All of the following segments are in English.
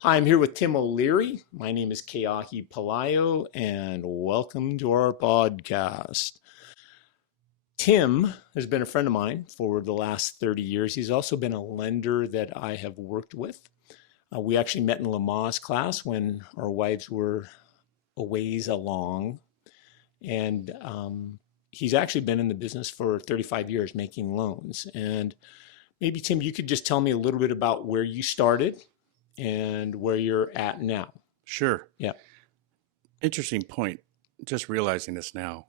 Hi, I'm here with Tim O'Leary. My name is Keahi Palayo, and welcome to our podcast. Tim has been a friend of mine for the last 30 years. He's also been a lender that I have worked with. We actually met in Lamaze class when our wives were a ways along. And he's actually been in the business for 35 years making loans. And maybe, Tim, you could just tell me a little bit about where you started and where you're at now. Sure. Yeah. Interesting point. Just realizing this now.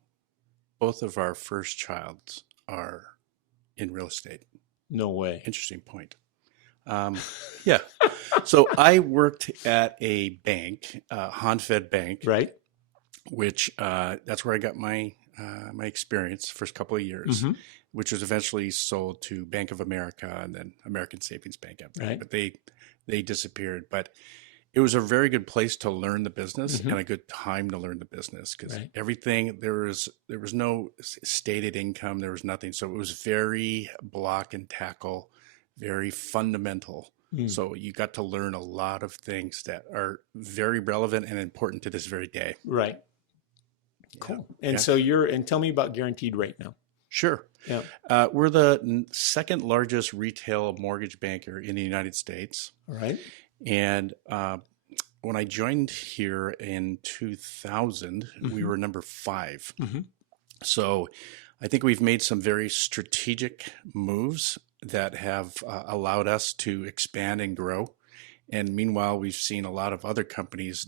Both of our first childs are in real estate. No way. Interesting point. Yeah. So I worked at a bank, Hanfed Bank, Right. which that's where I got my my experience first couple of years, Mm-hmm. which was eventually sold to Bank of America and then American Savings Bank. Right. But they disappeared. But it was a very good place to learn the business Mm-hmm. and a good time to learn the business because Right. everything there was no stated income, there was nothing, so it was very block and tackle, very fundamental. Mm. So you got to learn a lot of things that are very relevant and important to this very day. Right. Yeah. Cool. And Yeah. so tell me about guaranteed rate now. Sure. Yeah. We're the second largest retail mortgage banker in the United States. All right. And when I joined here in 2000, we Mm-hmm. were number 5. Mm-hmm. So I think we've made some very strategic moves that have allowed us to expand and grow. And meanwhile, we've seen a lot of other companies,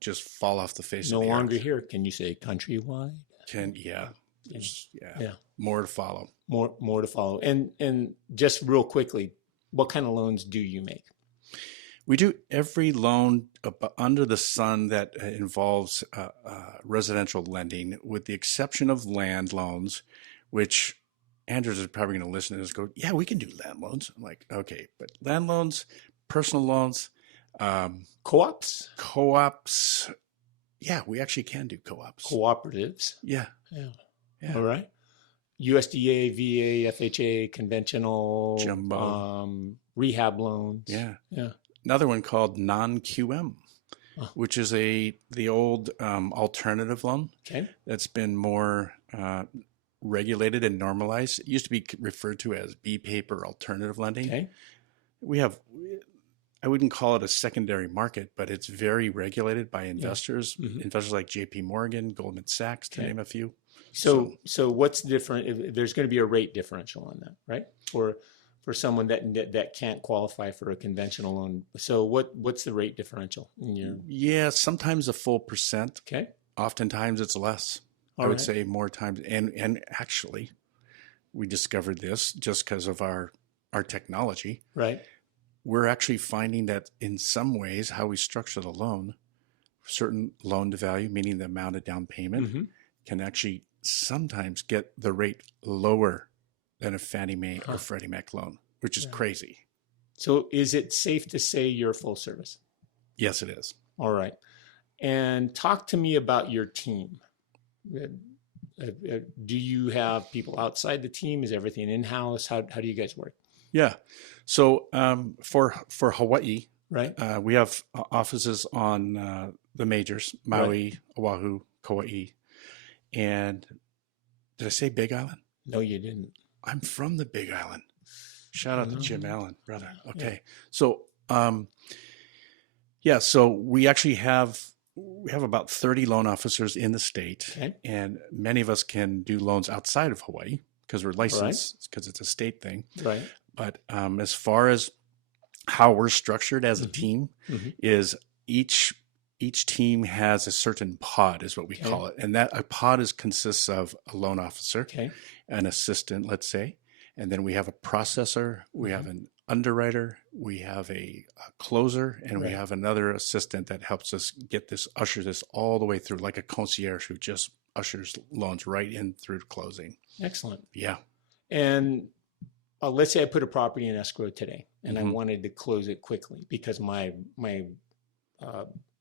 just fall off the face No of the longer earth. here. Can you say countrywide? Yeah, Yeah. more to follow. More to follow. And just real quickly, what kind of loans do you make? We do every loan under the sun that involves residential lending, with the exception of land loans, which Andrews is probably going to listen to this and go, yeah, we can do land loans. I'm like, okay, but land loans, personal loans, Co-ops? co-ops. Yeah, we actually can do co-ops. Cooperatives? Yeah. Yeah. Yeah. All right. USDA, VA, FHA, conventional, Jumbo. rehab loans. Yeah. Yeah. Another one called non-QM, Oh. which is the old alternative loan Okay. that's been more regulated and normalized. It used to be referred to as B paper alternative lending. Okay. I wouldn't call it a secondary market, but it's very regulated by investors, Mhm. investors like JP Morgan, Goldman Sachs, to Okay. name a few. So what's different? There's going to be a rate differential on that, right? For someone that can't qualify for a conventional loan. So what's the rate differential in your? Yeah, sometimes a full percent. Okay. Oftentimes it's less. All I would right. say more times. And actually, we discovered this just because of our technology. Right. We're actually finding that in some ways, how we structure the loan, certain loan to value, meaning the amount of down payment, Mm-hmm. can actually sometimes get the rate lower than a Fannie Mae Huh. or Freddie Mac loan, which is Yeah. crazy. So is it safe to say you're full service? Yes, it is. All right. And talk to me about your team. Do you have people outside the team? Is everything in-house? How do you guys work? Yeah. So for Hawaii, Right. we have offices on the majors, Maui, Oahu, Kauai. And did I say Big Island? No, you didn't. I'm from the Big Island. Shout out to No. Jim Allen, brother. Okay. Yeah. So, so we actually have about 30 loan officers in the state, Okay. and many of us can do loans outside of Hawaii because we're licensed, because it's a state thing. Right. But as far as how we're structured as a Mhm. team, Mhm. is each team has a certain pod, is what we Okay. call it, and that a pod consists of a loan officer, Okay. an assistant, let's say, and then we have a processor, we have Mhm. an underwriter, we have a closer, and we Right. have another assistant that helps us usher this all the way through, like a concierge who just ushers loans right in through to closing. Excellent. Yeah. And let's say I put a property in escrow today, and I Mhm. wanted to close it quickly because my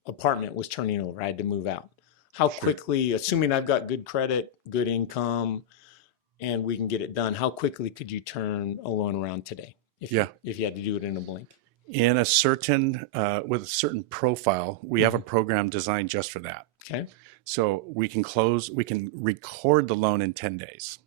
apartment was turning over. I had to move out. How Sure. quickly, assuming I've got good credit, good income, and we can get it done, how quickly could you turn a loan around today if Yeah. you had to do it in a blink? In a certain, with a certain profile, we have a program designed just for that. Okay. So we can record the loan in 10 days.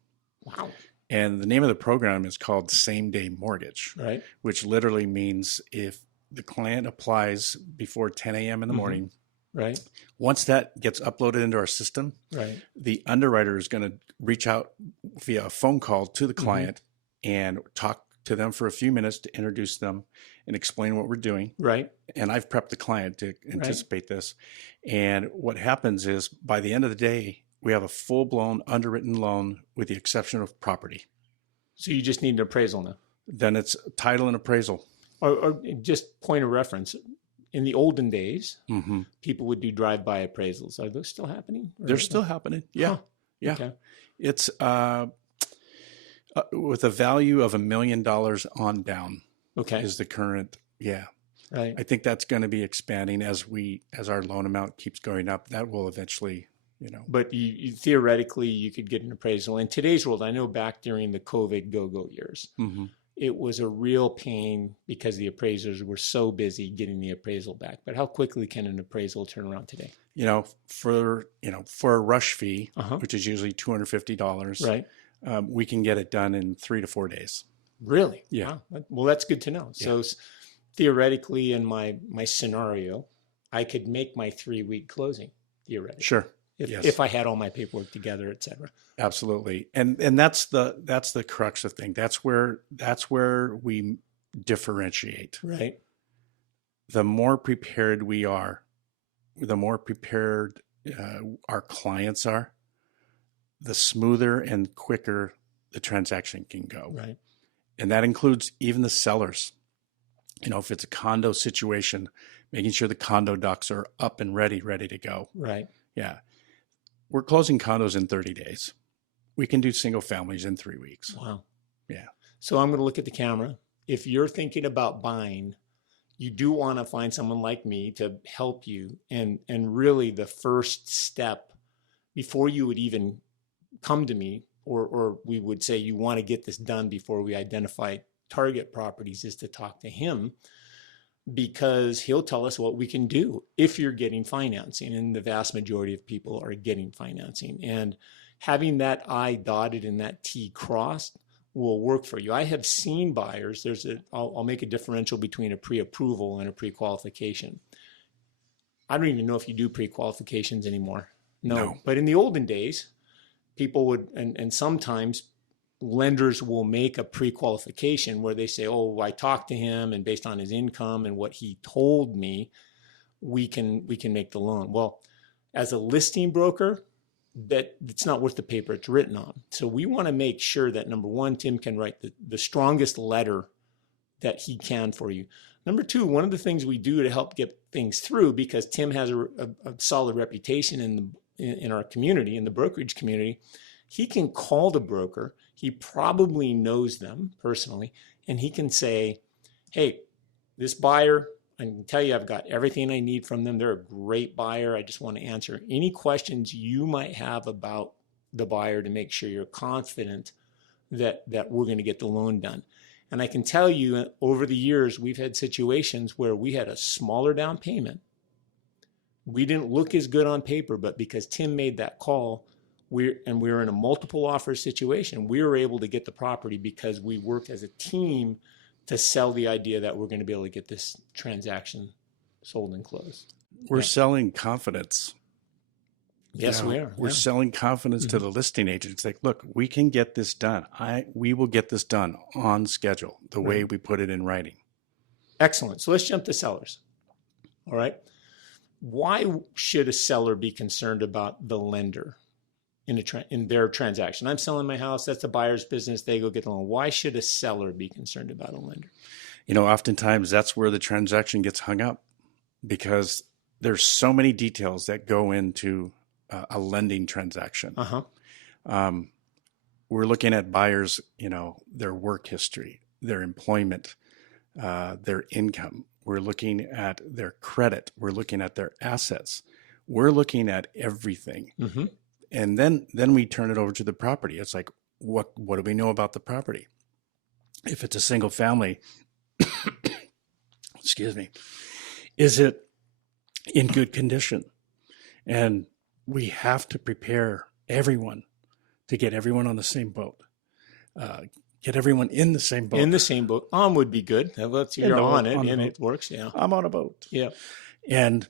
Wow. And the name of the program is called Same Day Mortgage, Right. which literally means if the client applies before 10 a.m. in the morning, right, once that gets uploaded into our system, right, the underwriter is going to reach out via a phone call to the client and talk to them for a few minutes to introduce them and explain what we're doing. right, And I've prepped the client to anticipate this. And what happens is by the end of the day, we have a full-blown underwritten loan with the exception of property. So you just need an appraisal now? Then it's title and appraisal. Or just point of reference. In the olden days, people would do drive-by appraisals. Are those still happening? They're still happening. Yeah. Huh. Yeah. Okay. It's with a value of $1 million on down. Okay. Is the current. Yeah. Right. I think that's going to be expanding as our loan amount keeps going up. That will eventually, But you theoretically, you could get an appraisal. In today's world, I know back during the COVID go-go years, it was a real pain because the appraisers were so busy getting the appraisal back. But how quickly can an appraisal turn around today? For a rush fee, which is usually $250, right, we can get it done in 3 to 4 days. Really? Yeah. Wow. Well, that's good to know. Yeah. So theoretically, in my scenario, I could make my 3-week closing theoretically. Sure. If I had all my paperwork together, et cetera. Absolutely. And that's the crux of the thing. That's where we differentiate. Right. The more prepared we are, the more prepared our clients are, the smoother and quicker the transaction can go. Right. And that includes even the sellers. If it's a condo situation, making sure the condo docs are up and ready to go. Right. Yeah. We're closing condos in 30 days. We can do single families in 3 weeks. Wow. Yeah. So I'm going to look at the camera. If you're thinking about buying, you do want to find someone like me to help you. And really the first step before you would even come to me, or we would say you want to get this done before we identify target properties, is to talk to him, because he'll tell us what we can do if you're getting financing. And the vast majority of people are getting financing. And having that I dotted and that T crossed will work for you. I have seen buyers, I'll make a differential between a pre-approval and a pre-qualification. I don't even know if you do pre-qualifications anymore. No. But in the olden days, people would, and sometimes lenders will make a pre-qualification where they say, oh, I talked to him and based on his income and what he told me, we can make the loan. Well, as a listing broker, that it's not worth the paper it's written on. So we want to make sure that, number one, Tim can write the strongest letter that he can for you. Number two, one of the things we do to help get things through, because Tim has a solid reputation in our community, in the brokerage community, he can call the broker. He probably knows them personally, and he can say, hey, this buyer, I can tell you I've got everything I need from them. They're a great buyer. I just want to answer any questions you might have about the buyer to make sure you're confident that we're going to get the loan done. And I can tell you, over the years, we've had situations where we had a smaller down payment. We didn't look as good on paper, but because Tim made that call, we were in a multiple offer situation, we were able to get the property because we worked as a team to sell the idea that we're going to be able to get this transaction sold and closed. We're selling confidence. Yes, we are. We're selling confidence to the listing agent. It's like, look, we can get this done. We will get this done on schedule, the way we put it in writing. Excellent. So let's jump to sellers. All right. Why should a seller be concerned about the lender in their transaction? I'm selling my house. That's the buyer's business. They go get the loan. Why should a seller be concerned about a lender? Oftentimes that's where the transaction gets hung up, because there's so many details that go into a lending transaction. We're looking at buyers, their work history, their employment, their income. We're looking at their credit. We're looking at their assets. We're looking at everything. And then we turn it over to the property. It's like, what do we know about the property? If it's a single family, excuse me, is it in good condition? And we have to prepare everyone to get everyone on the same boat. Get everyone in the same boat. In the same boat. On would be good. You're on it and it works. Yeah. I'm on a boat. Yeah. And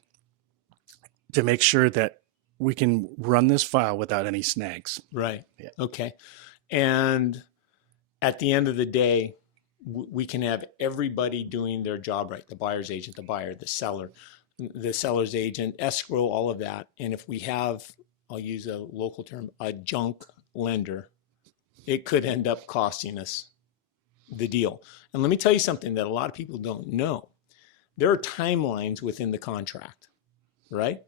to make sure that we can run this file without any snags. Right. Yeah. Okay. And at the end of the day, we can have everybody doing their job right. The buyer's agent, the buyer, the seller, the seller's agent, escrow, all of that. And if we have, I'll use a local term, a junk lender, it could end up costing us the deal. And let me tell you something that a lot of people don't know. There are timelines within the contract, right?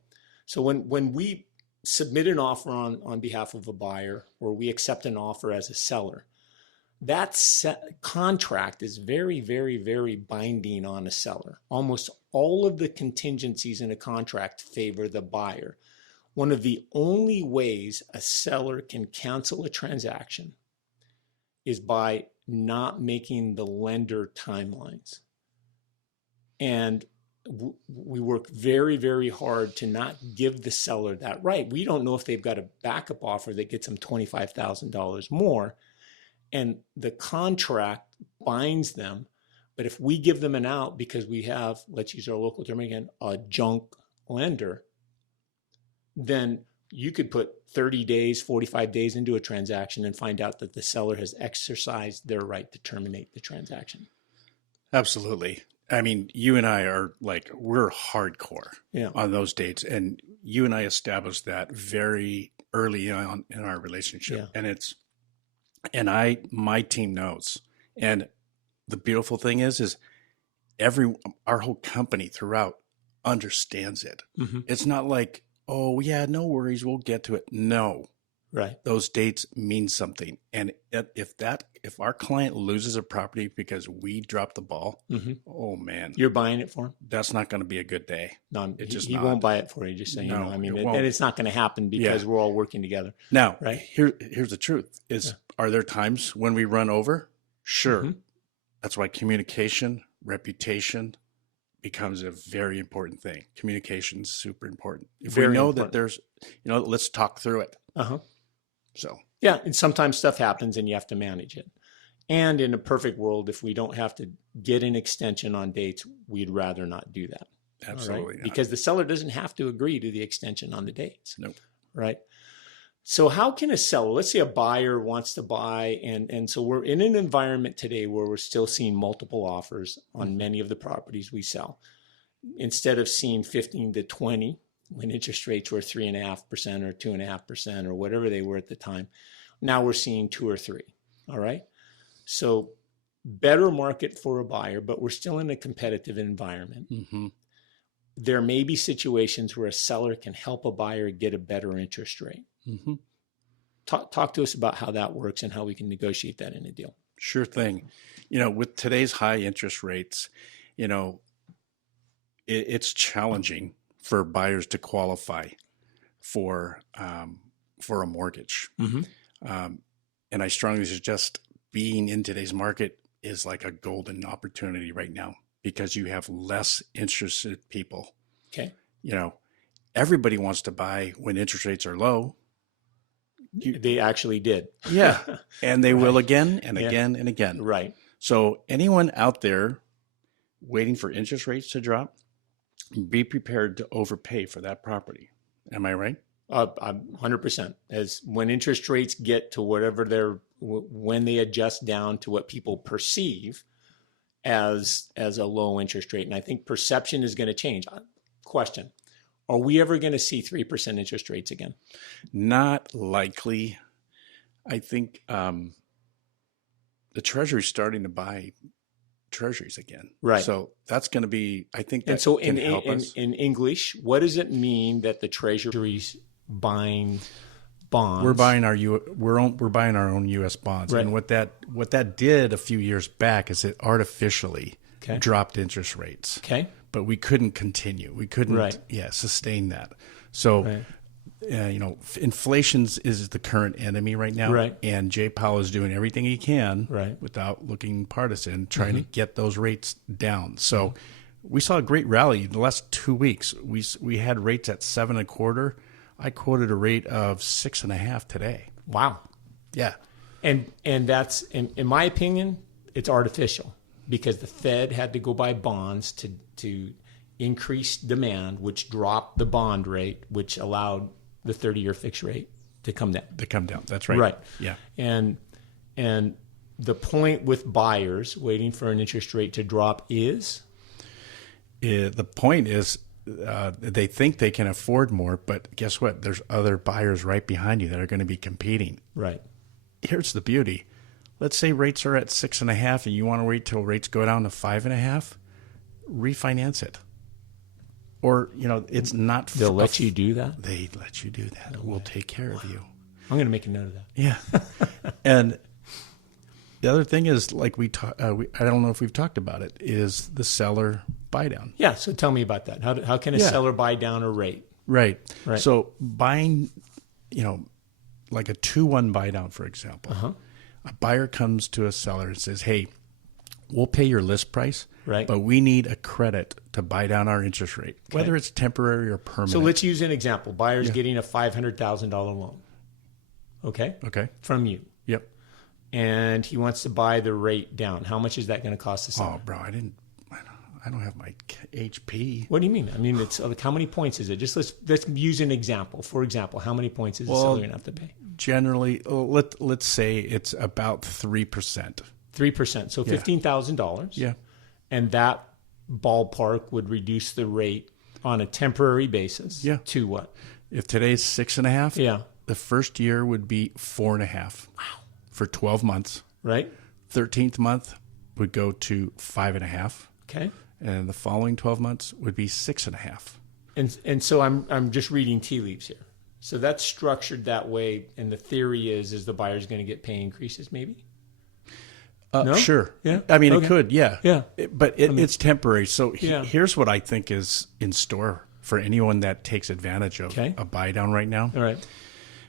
So when we submit an offer on behalf of a buyer, or we accept an offer as a seller, that contract is very, very, very binding on a seller. Almost all of the contingencies in a contract favor the buyer. One of the only ways a seller can cancel a transaction is by not making the lender timelines. And we work very, very hard to not give the seller that right. We don't know if they've got a backup offer that gets them $25,000 more, and the contract binds them. But if we give them an out because we have, let's use our local term again, a junk lender, then you could put 30 days, 45 days into a transaction and find out that the seller has exercised their right to terminate the transaction. Absolutely. I mean, you and I are we're hardcore on those dates. And you and I established that very early on in our relationship. Yeah. And my team knows. And the beautiful thing is our whole company throughout understands it. Mm-hmm. It's not like, oh yeah, no worries, we'll get to it. No. Right. Those dates mean something. And if our client loses a property because we dropped the ball, mm-hmm. oh man. You're buying it for him? That's not going to be a good day. No, he won't buy it for you, just so you know. I mean, and it's not going to happen because we're all working together. Now, right? Here's the truth are there times when we run over? Sure. Mm-hmm. That's why communication, reputation becomes a very important thing. Communication is super important. If we know that there's, let's talk through it. Uh-huh. So. Yeah, and sometimes stuff happens and you have to manage it. And in a perfect world, if we don't have to get an extension on dates, we'd rather not do that. Absolutely not. Because the seller doesn't have to agree to the extension on the dates. Nope. Right? So how can a seller, let's say a buyer wants to buy, and so we're in an environment today where we're still seeing multiple offers on many of the properties we sell. Instead of seeing 15 to 20 when interest rates were 3.5% or 2.5% or whatever they were at the time, now we're seeing 2 or 3. All right. So better market for a buyer, but we're still in a competitive environment. Mm-hmm. There may be situations where a seller can help a buyer get a better interest rate. Mm-hmm. Talk to us about how that works and how we can negotiate that in a deal. Sure thing. With today's high interest rates, it's challenging for buyers to qualify for a mortgage. Mm-hmm. And I strongly suggest being in today's market is like a golden opportunity right now because you have less interested people. Okay. Everybody wants to buy when interest rates are low. They actually did. Yeah. And they will again and again and again. Right. So anyone out there waiting for interest rates to drop, be prepared to overpay for that property. Am I right? 100%. As when interest rates get to when they adjust down to what people perceive as a low interest rate. And I think perception is going to change. Question. Are we ever going to see 3% interest rates again? Not likely. I think the Treasury's starting to buy Treasuries again. Right. So that's going to be, I think that can help us. In English, what does it mean that the Treasury's buying bonds? We're buying our own U.S. bonds. Right. And what that did a few years back is it artificially dropped interest rates. Okay. But we couldn't continue. We couldn't, sustain that. So, inflation is the current enemy right now. Right. And Jay Powell is doing everything he can without looking partisan, trying to get those rates down. So We saw a great rally the last 2 weeks. We had rates at 7.25. I quoted a rate of 6.5 today. Wow. Yeah. And that's, in my opinion, it's artificial because the Fed had to go buy bonds to increase demand, which dropped the bond rate, which allowed the 30-year fixed rate to come down. That's right. Right. Yeah. And the point with buyers waiting for an interest rate to drop is? The point is they think they can afford more, but guess what? There's other buyers right behind you that are going to be competing. Right. Here's the beauty. Let's say rates are at 6.5 and you want to wait till rates go down to 5.5, refinance it. Or, it's not. They'll let you do that? They let you do that. We'll take care of you. I'm going to make a note of that. Yeah. And the other thing is, like I don't know if we've talked about it, is the seller buy down. Yeah. So tell me about that. How can a seller buy down a rate? Right. So buying, like a 2-1 buy down, for example, a buyer comes to a seller and says, hey, we'll pay your list price, right, but we need a credit to buy down our interest rate, whether it's temporary or permanent. So let's use an example. Buyer's getting a $500,000 loan. Okay. From you. Yep. And he wants to buy the rate down. How much is that going to cost the seller? Oh, bro, I don't have my HP. What do you mean? I mean, it's like, how many points is it? Just let's use an example. For example, how many points is the seller going to have to pay? Generally, let's say it's about 3%. 3%. So $15,000. Yeah. And that ballpark would reduce the rate on a temporary basis to what? If today's 6.5, the the first year would be 4.5. Wow. For 12 months. Right. 13th month would go to 5.5. Okay. And the following 12 months would be 6.5. And so I'm just reading tea leaves here. So that's structured that way, and the theory is the buyer's going to get pay increases, maybe. No? Sure. Yeah. I mean, it could. Yeah. Yeah. But it's temporary. So here's what I think is in store for anyone that takes advantage of a buy down right now. All right.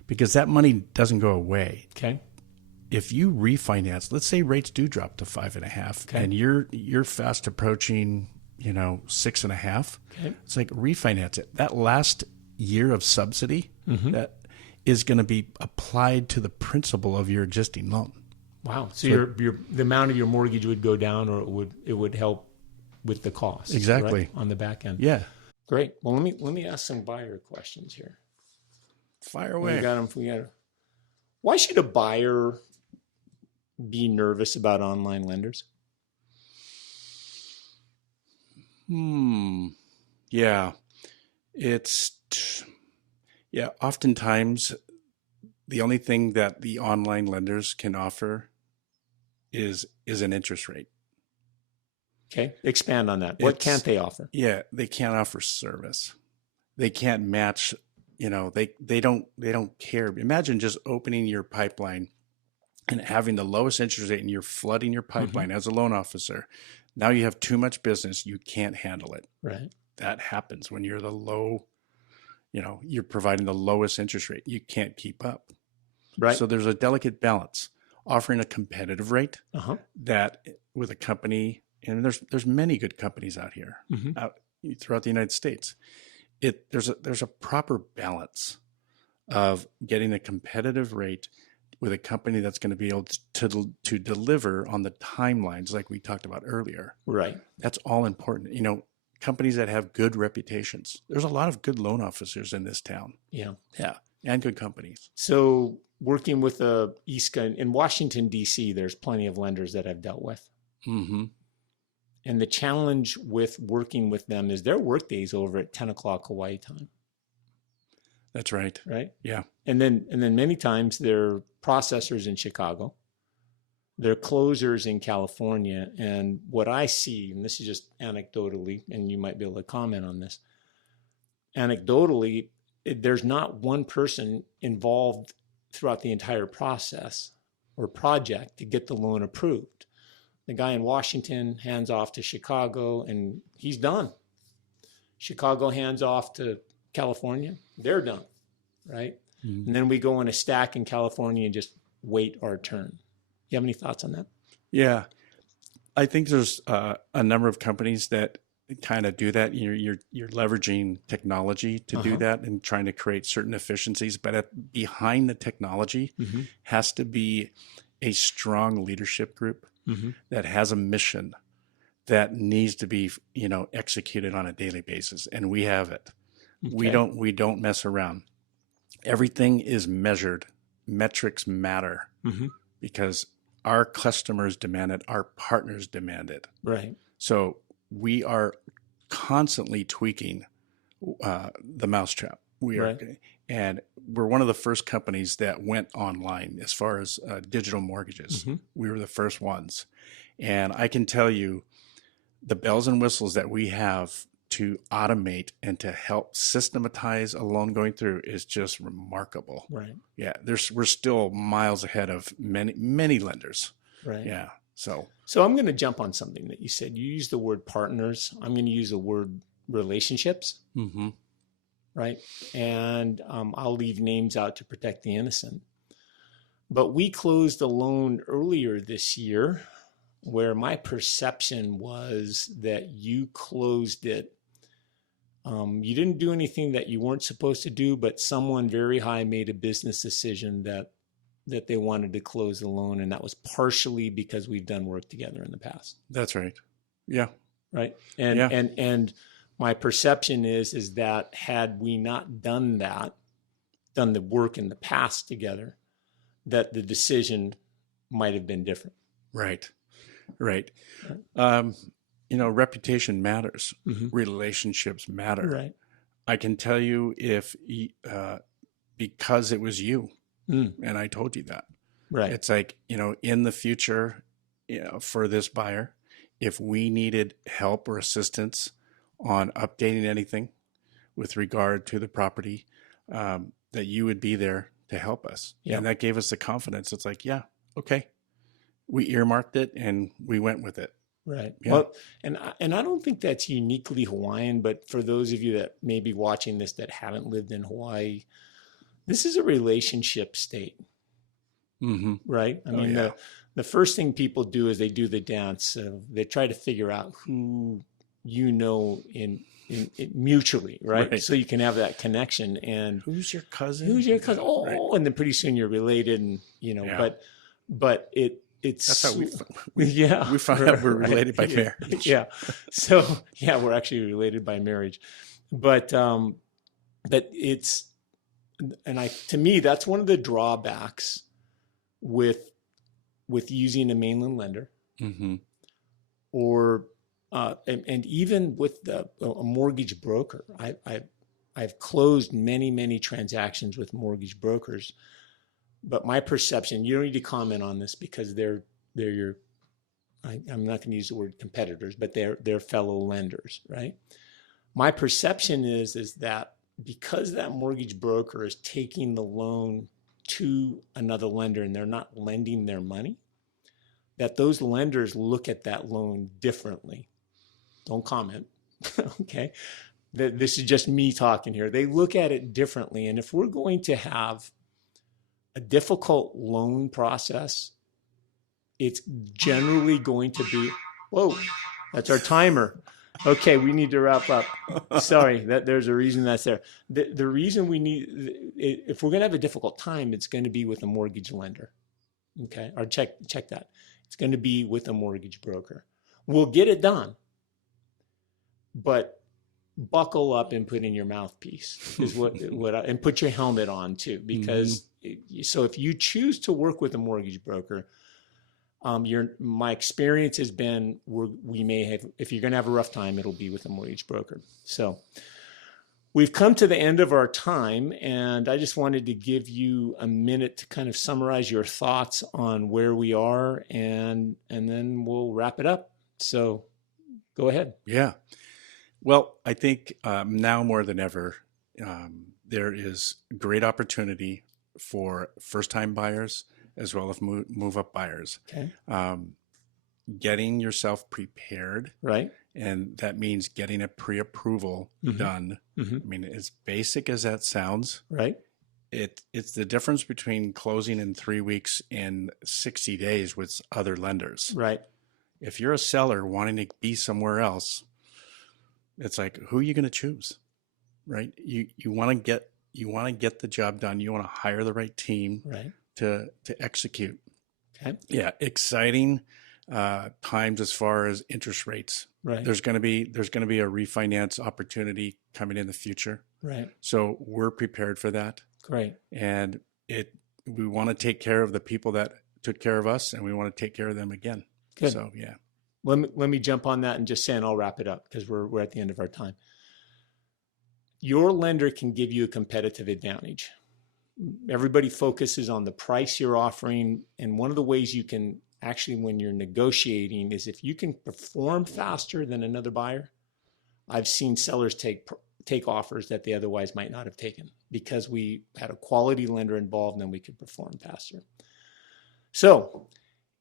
Because that money doesn't go away. Okay. If you refinance, let's say rates do drop to 5.5, and you're fast approaching, 6.5. Okay. It's like refinance it. That last year of subsidy that is going to be applied to the principal of your existing loan. Wow. So the amount of your mortgage would go down, or it would help with the cost. Exactly. Right? On the back end. Yeah. Great. Well, let me ask some buyer questions here. Fire away. We got them. Why should a buyer be nervous about online lenders? Yeah. Oftentimes the only thing that the online lenders can offer is an interest rate. Okay. Expand on that. What can't they offer? Yeah. They can't offer service. They can't match, they don't care. Imagine just opening your pipeline and having the lowest interest rate, and you're flooding your pipeline as a loan officer. Now you have too much business. You can't handle it. Right. That happens when you're you're providing the lowest interest rate. You can't keep up. Right. So there's a delicate balance. Offering a competitive rate that with a company, and there's many good companies out here out throughout the United States. There's a proper balance of getting a competitive rate with a company that's going to be able to deliver on the timelines like we talked about earlier. Right. That's all important. Companies that have good reputations. There's a lot of good loan officers in this town. Yeah. Yeah. And good companies. So working with in Washington, D.C., there's plenty of lenders that I've dealt with. Mm-hmm. And the challenge with working with them is their workday's over at 10 o'clock Hawaii time. That's right. Right? Yeah. And then many times they're processors in Chicago. They're closers in California. And what I see, and this is just anecdotally, and you might be able to comment on this. Anecdotally, there's not one person involved throughout the entire process or project to get the loan approved. The guy in Washington hands off to Chicago and he's done. Chicago hands off to California, they're done, right? Mm-hmm. And then we go in a stack in California and just wait our turn. You have any thoughts on that? Yeah. I think there's a number of companies that kind of do that. You're leveraging technology to do Uh-huh. that and trying to create certain efficiencies. But behind the technology Mm-hmm. has to be a strong leadership group Mm-hmm. that has a mission that needs to be, executed on a daily basis, and we have it. Okay. We don't mess around. Everything is measured. Metrics matter Mm-hmm. because our customers demand it, our partners demand it. Right. So we are constantly tweaking the mousetrap. Right. And we're one of the first companies that went online as far as digital mortgages. Mm-hmm. We were the first ones, and I can tell you, the bells and whistles that we have to automate and to help systematize a loan going through is just remarkable. Right. Yeah, we're still miles ahead of many lenders. Right. Yeah. So I'm going to jump on something that you said. You used the word partners. I'm going to use the word relationships. mm-hmm. Right. And I'll leave names out to protect the innocent. But we closed a loan earlier this year where my perception was that you closed it. You didn't do anything that you weren't supposed to do, but someone very high made a business decision that they wanted to close the loan, and that was partially because we've done work together in the past. That's right. Yeah. Right. And Yeah. and my perception is that had we not done the work in the past together, that the decision might have been different. Right. Right. Right. Reputation matters. Mm-hmm. Relationships matter. Right. I can tell you if because it was you, and I told you that. Right. It's like, in the future, for this buyer, if we needed help or assistance on updating anything with regard to the property, that you would be there to help us. Yeah. And that gave us the confidence. It's like, yeah, okay. We earmarked it and we went with it. Right. Yeah. Well, and I don't think that's uniquely Hawaiian, but for those of you that may be watching this that haven't lived in Hawaii, this is a relationship state. Mm-hmm. Right. I mean, yeah. the first thing people do is they do the dance. They try to figure out who in mutually, right? So you can have that connection. And who's your cousin? Who's your cousin? Oh, right. And then pretty soon you're related, and yeah. but it's that's how we found out we're related by marriage. Yeah. So yeah, we're actually related by marriage, but it's, and to me that's one of the drawbacks with using a mainland lender, mm-hmm. or and even with a mortgage broker. I've closed many transactions with mortgage brokers, but my perception, you don't need to comment on this because they're your, I'm not going to use the word competitors, but they're fellow lenders, right? My perception is that because that mortgage broker is taking the loan to another lender and they're not lending their money, that those lenders look at that loan differently. Don't comment. Okay. This is just me talking here. They look at it differently. And if we're going to have a difficult loan process, it's generally going to be, whoa, that's our timer. Okay, we need to wrap up. Sorry, there's a reason that's there. The reason we need, if we're going to have a difficult time, it's going to be with a mortgage lender. Okay, or check that. It's going to be with a mortgage broker. We'll get it done, but buckle up and put in your mouthpiece is and put your helmet on too, because so if you choose to work with a mortgage broker, my experience has been we may have, if you're going to have a rough time, it'll be with a mortgage broker. So we've come to the end of our time, and I just wanted to give you a minute to kind of summarize your thoughts on where we are, and then we'll wrap it up. So go ahead. Yeah. Well, I think now more than ever, there is great opportunity for first-time buyers as well as move-up buyers. Okay. Getting yourself prepared, right? And that means getting a pre-approval done. I mean, as basic as that sounds, right? It's the difference between closing in 3 weeks and 60 days with other lenders. Right. If you're a seller wanting to be somewhere else, It's like, who are you going to choose? Right? You want to get the job done. You want to hire the right team Right. to execute. Okay. Yeah, exciting times as far as interest rates. Right. There's going to be a refinance opportunity coming in the future. Right. So we're prepared for that. Great. And we want to take care of the people that took care of us, and we want to take care of them again. Good. So yeah. Let me jump on that and just say, and I'll wrap it up because we're at the end of our time. Your lender can give you a competitive advantage. Everybody focuses on the price you're offering. And one of the ways you can actually, when you're negotiating, is if you can perform faster than another buyer. I've seen sellers take offers that they otherwise might not have taken because we had a quality lender involved and we could perform faster. So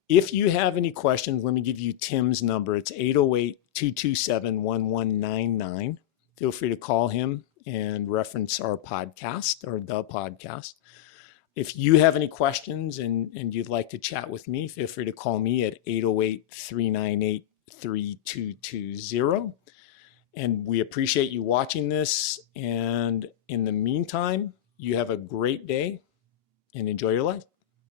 if you have any questions, let me give you Tim's number. It's 808-227-1199. Feel free to call him and reference our podcast or the podcast. If you have any questions and you'd like to chat with me, feel free to call me at 808-398-3220. And we appreciate you watching this. And in the meantime, you have a great day and enjoy your life.